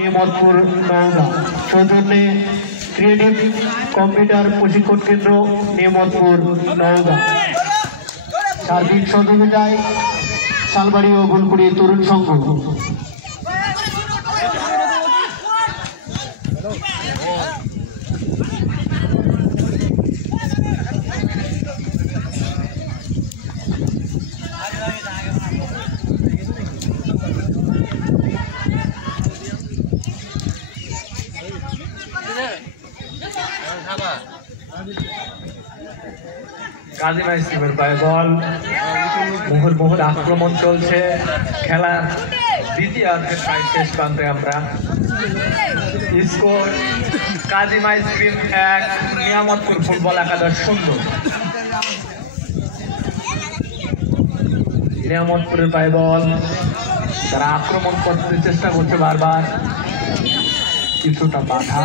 নিয়ামতপুর নওগাঁ সৌজন্যে creative computer প্রশিক্ষণ কেন্দ্র নিয়ামতপুর নওগাঁ সার্বিক সহযোগিতায় শালবাড়ি ও গুলকুড়ি তরুণ সংঘ। কাজী মাইস্ট্রিমের পায়ে বল, মুহুর্মুহুর আক্রমণ চলছে। খেলার দ্বিতীয়ার্ধের প্রায় শেষ প্রান্তে আমরা। স্কোর কাজী মাইস্ট্রিম 1, নিয়ামতপুর ফুটবল একাদশ 0। নিয়ামতপুরের পায়ে বল, তারা আক্রমণ করতে চেষ্টা করছে বারবার, কিছুটা বাধা।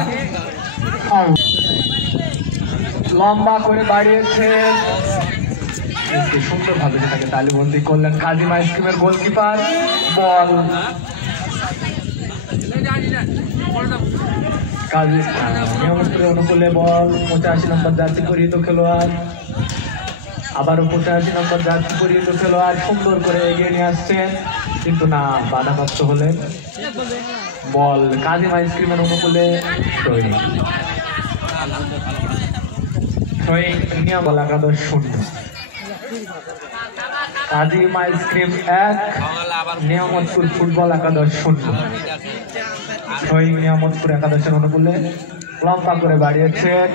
লম্বা করে বাড়িয়েছে, সুন্দরভাবে যেটাকে তালিবন্দি করলেন কাজী মাইস্ট্রিমের গোলকিপার। বল কাজী নিয়ামতপুরের অনুকূলে বল, 85 নম্বর জার্সি পরিহিত খেলোয়াড়, আবারও 85 নম্বর জার্সি পরিহিত খেলোয়াড় সুন্দর করে এগিয়ে নিয়ে আসছেন, কিন্তু না, বাধাপ্রাপ্ত হলেন। বল কাজী মাইস্ট্রিমের অনুকূলে নিয়ামতপুর একাদশ 0। কাজী মাইস্ট্রিম 1, নিয়ামতপুর ফুটবল একাদশ 0। নিয়ামতপুর একাদশের অনুকূলে লম্বা করে বাড়িয়েছেন,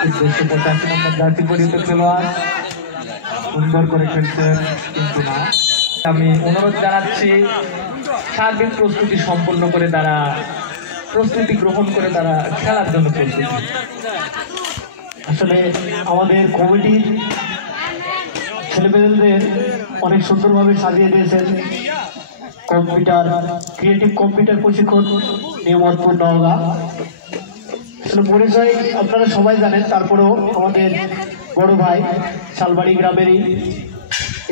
85 নম্বর জার্সি পরিহিত খেলোয়াড় সুন্দর করে খেলছেন, কিন্তু না। আমি অনুরোধ জানাচ্ছি সার্বিক প্রস্তুতি সম্পন্ন করে তারা প্রস্তুতি গ্রহণ করে তারা খেলার জন্য প্রস্তুতি। আসলে আমাদের কমিটির ছেলেমেয়েদের অনেক সুন্দরভাবে সাজিয়ে দিয়েছেন। কম্পিউটার ক্রিয়েটিভ কম্পিউটার প্রশিক্ষণ নিয়ামতপুর নওগাঁ। আসলে পরিচয় আপনারা সবাই জানেন, তারপরেও আমাদের বড় ভাই শালবাড়ি গ্রামেরই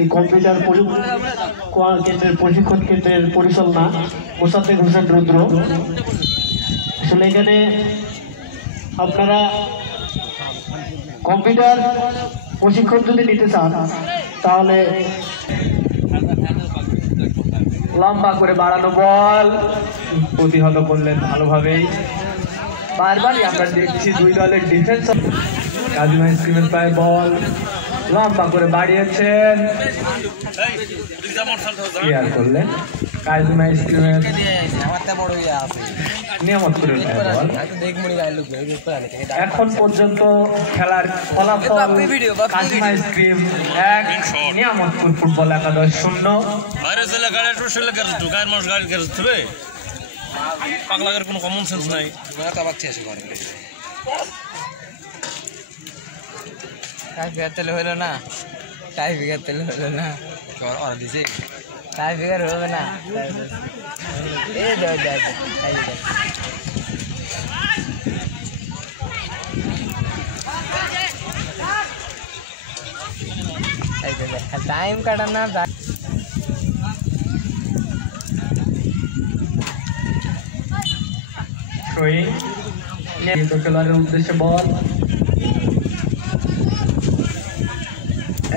এই কম্পিউটার কেন্দ্রের প্রশিক্ষণ কেন্দ্রের পরিচালনা মোসাদ্দেক হোসেন রুদ্র। আসলে এখানে আপনারা কম্পিউটার প্রশিক্ষণ যদি নিতে চান তাহলে লম্বা করে বাড়ানো বল প্রতিহত করলেন ভালোভাবেই। বারবারই আমরা দেখছি দুই দলের ডিফেন্স। কাজী মাইস্ট্রিমের পায়ে বল, লম্বা করে বাড়িয়েছেন, ক্লিয়ার করলেন কাজী মাইস্ট্রিমের নিয়ামতপুরের পায়ে বল। এখন পর্যন্ত খেলার ফলাফল কাজী মাইস্ট্রিম 1, নিয়ামতপুর ফুটবল একাদশ 0। পাগলাগের কোনো কমন সেন্স নাই। টাই ফিগার তেলে হইল না, টাই ফিগার তেলে হইল না, দিছে টাই ফিগার হবে না। টাইম কাটা না, খেলোয়াড়ের উদ্দেশ্যে বল,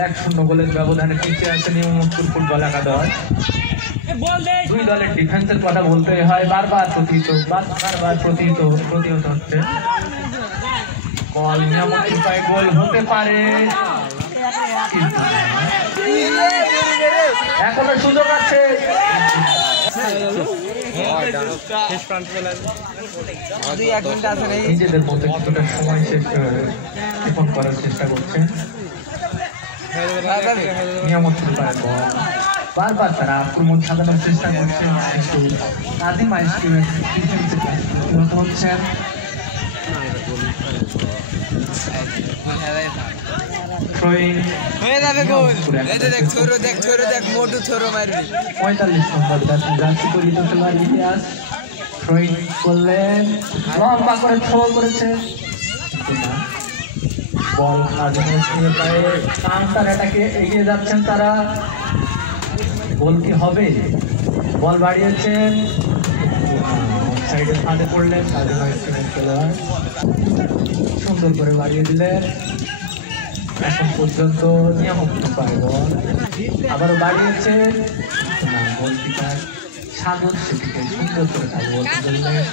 1-0 গোলের ব্যবধানে পিছিয়ে আছে নিয়ামতপুর ফুটবল একাদশ। দুই দলের ডিফেন্সের কথা বলতে হয়, বারবার প্রতিহত হচ্ছে। বল নিয়ামতপুর পায়ে গোল হতে পারে, এখনো সুযোগ আছে। নিজেদের মধ্যে কিছুটা সময় ক্ষেপণ করার চেষ্টা করছেন নিয়ামতপুর পায়ে বল। বারবার তারা আক্রমণ সাজানোর চেষ্টা করছেন, কিন্তু কাজী মাইস্ট্রিমের ডিফেন্সে হচ্ছেন। হয়ে যাবে গোল। দেখ ছোড়ো, দেখ ছোড়ো, দেখ মোটু ছোড়ো মারবি। 45 নম্বর জার্সি পরিহিত খেলোয়াড় ইলিয়াস থ্রোইং করলেন, লম্বা করে থ্রো করেছে, বল আর্জেন্টিনার পায়ে কাউন্টার অ্যাটাকে এগিয়ে যাচ্ছেন তারা। গোল কি হবে? বল বাড়িয়েছেন, সাইডে ফাঁদে পড়লেন কাজিমা স্ক্রিমের খেলোয়াড়, সুন্দর করে বাড়িয়ে দিলেন। এখন পর্যন্ত নিয়ামত পায় বল, আবারও বাড়িয়েছে না, গোলকিপার সাগর সেটিকে সুন্দর করে চালু করলেন।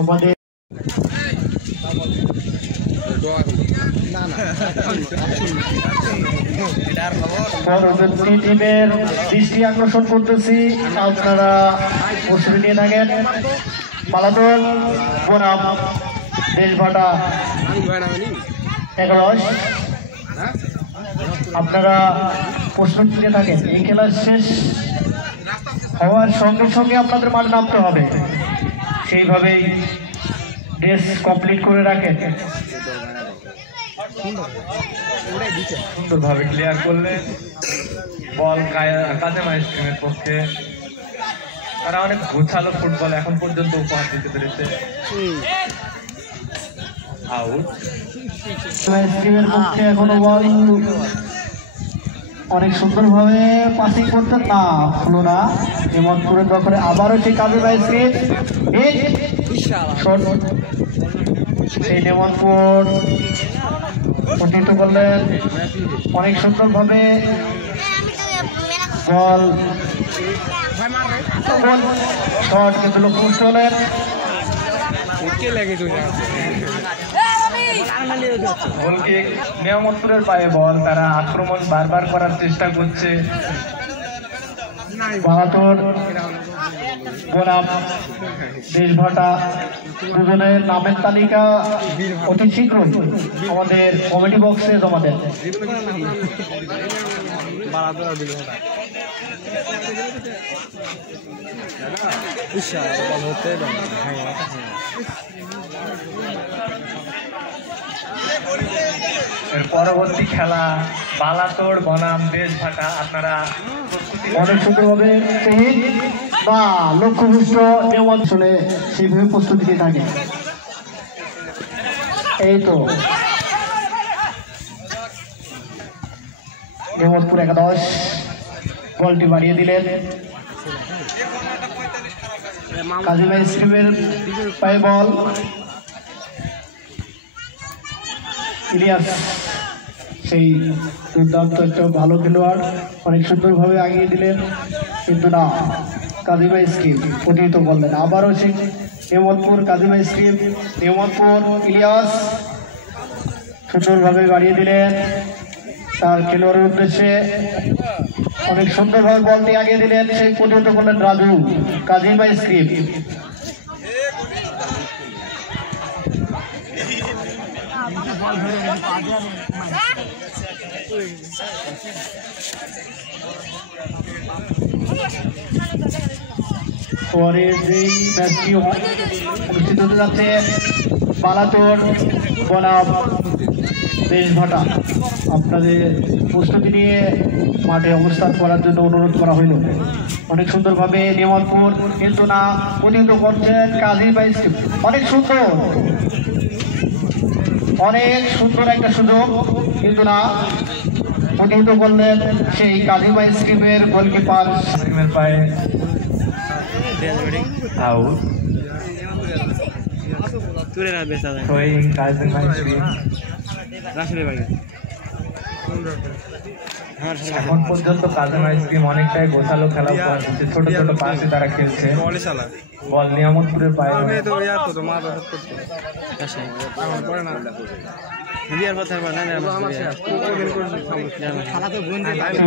আমাদের পরবর্তী টিমের দৃষ্টি আকর্ষণ করতেছি, আপনারা প্রস্তুতি নিয়ে থাকেন। পালাদল বনাম দেশভাটা 11, আপনারা প্রস্তুতি নিয়ে থাকেন। এই খেলা শেষ হওয়ার সঙ্গে সঙ্গে আপনাদের মাঠে নামতে হবে, সেইভাবেই ড্রেস কমপ্লিট করে রাখেন। সুন্দরভাবে ক্লিয়ার করলেন বল কাজিমা স্ক্রিমের পক্ষে। তারা অনেক গোছালো ফুটবল এখন পর্যন্ত উপহার দিতে পেরেছে। আউট। স্ক্রিমের পক্ষে এখনো বল অনেক সুন্দরভাবে পাসিং করতেন না, হলো না। হেমন্তপুরের দখলে আবারও সেই কাজিমা স্ক্রিম, সেই হেমন্তপুর পতিত করলেন অনেক সুন্দরভাবে বল শট, কিন্তু লক্ষ্য হলেন গোলকিক নিয়ামতপুরের পায়ে বল, তারা আক্রমণ বারবার করার চেষ্টা করছে। বাহাদুর বনাম দেশভাটা দুজনের নামের তালিকা অতি শীঘ্রই আমাদের কমেডি বক্সে জমা দেন। পরবর্তী খেলা বালাতোড় বনাম দেশভাটা, আপনারা অনেক সুন্দরভাবে বা লক্ষ্যভুষ্ট যেমন শুনে সেইভাবে প্রস্তুতি নিয়ে থাকে। এই তো হেমন্তপুর 11 বলটি বাড়িয়ে দিলেন কাজিমা স্ক্রিমের পায়ে বল, ইলিয়াস সেই দুর্দান্ত একটা ভালো খেলোয়াড়, অনেক সুন্দরভাবে আগিয়ে দিলেন, কিন্তু না, কাজিমা স্ক্রিম প্রতিহিত করলেন। আবারও সেই হেমন্তপুর কাজিমা স্ক্রিম, হেমন্তপুর ইলিয়াস সুন্দরভাবে বাড়িয়ে দিলেন তার খেলোয়াড়ের উদ্দেশ্যে, অনেক সুন্দরভাবে বলটি আগিয়ে দিলেন, সেই প্রতিহিত করলেন রাজু কাজিমা স্ক্রিম। পরের যেই ম্যাচটি অনুষ্ঠিত হতে যাচ্ছে বালাতোড় বনাম দেশভাটা, আপনাদের প্রস্তুতি নিয়ে মাঠে অবস্থান করার জন্য অনুরোধ করা হইল। অনেক সুন্দরভাবে নিয়ামতপুর, কিন্তু না, প্রতিহিত করছেন কাজিমা স্ক্রিম। অনেক সুন্দর, অনেক সুন্দর একটা সুযোগ, কিন্তু না, প্রতিহিত করলেন সেই কাজিমা স্ক্রিমের গোলকিপার। স্ক্রিমের পায়ে আউট। Throwing কাজিমা scream. এখন পর্যন্ত কাজিমা স্ক্রিম অনেকটাই গোছালো খেলা উপহার দিচ্ছে, ছোট ছোট পাশে তারা খেলছে। বল নিয়ামতপুরের পায়ে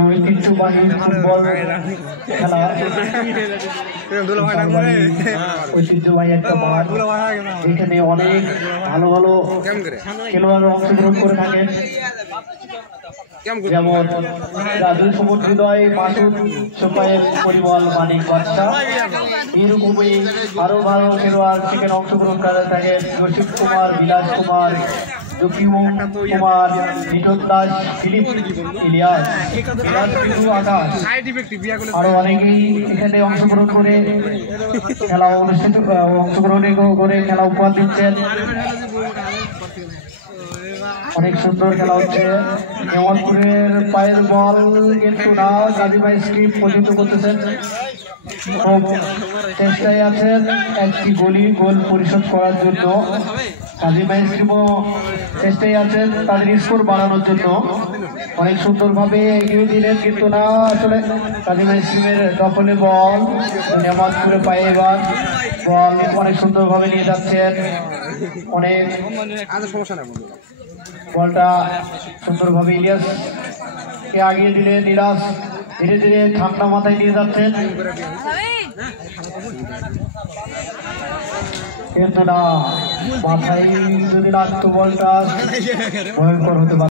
ঐতিহ্যবাহী ফুটবল খেলা, ঐতিহ্যবাহী একটা মাঠ, এখানে অনেক ভালো ভালো খেলোয়াড় অংশগ্রহণ করে থাকেন, যেমন রাজু সমুদ্রদয়, মাসুদ সোপায়ের পরিমল, মানিক বাদশা, এরকমই আরো ভালো খেলোয়াড় সেখানে অংশগ্রহণ করে থাকেন। রশিদ কুমার, বিলাস কুমার, জকিমুন কুমার, নিটোদ দাস, ফিলিপ, ইলিয়াস, আকাশ, আরো অনেকেই এখানে অংশগ্রহণ করে খেলা অংশগ্রহণ করে খেলা উপহার দিচ্ছেন। অনেক সুন্দর খেলা হচ্ছে। হেমন্তপুরের পায়ের বল, কিন্তু না, কাজিমা স্ক্রিম পরিচিত করতেছেন। চেষ্টায় আছেন একটি গোল পরিশোধ করার জন্য। কাজী মাইস্ট্রিমও চেষ্টায় আছেন তাদের স্কোর বাড়ানোর জন্য। অনেক সুন্দরভাবে এগিয়ে দিলেন কিন্তু না, আসলে কাজী মাইস্ট্রিমের দখলে বল নেমাজপুরে পায়ে এবার বল অনেক সুন্দরভাবে নিয়ে যাচ্ছেন। অনেক বলটা সুন্দরভাবে ইলিয়াসকে আগিয়ে দিলেন। ইলিয়াস ধীরে ধীরে ঠান্ডা মাথায় নিয়ে যাচ্ছেন কিন্তু না, মাথায় যদি লাগতো বলটা ভয়ঙ্কর হতে পারে।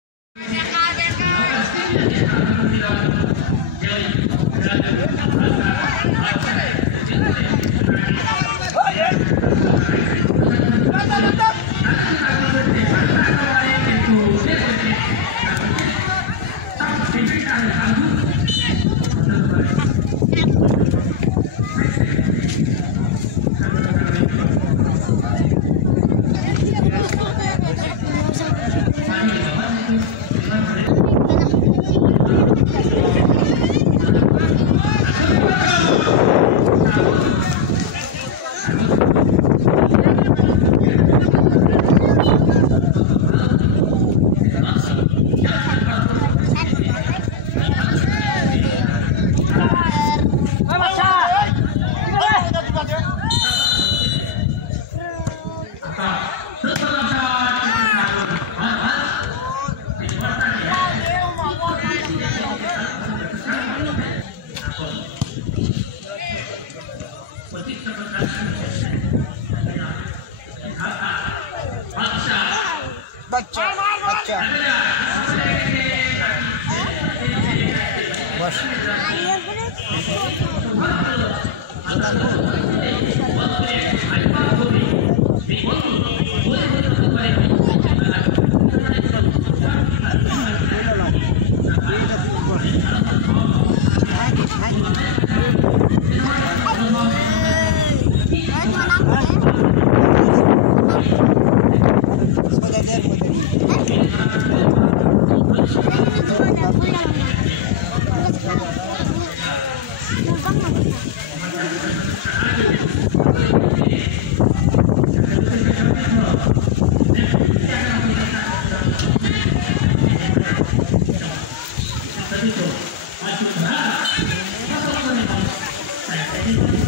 Thank you.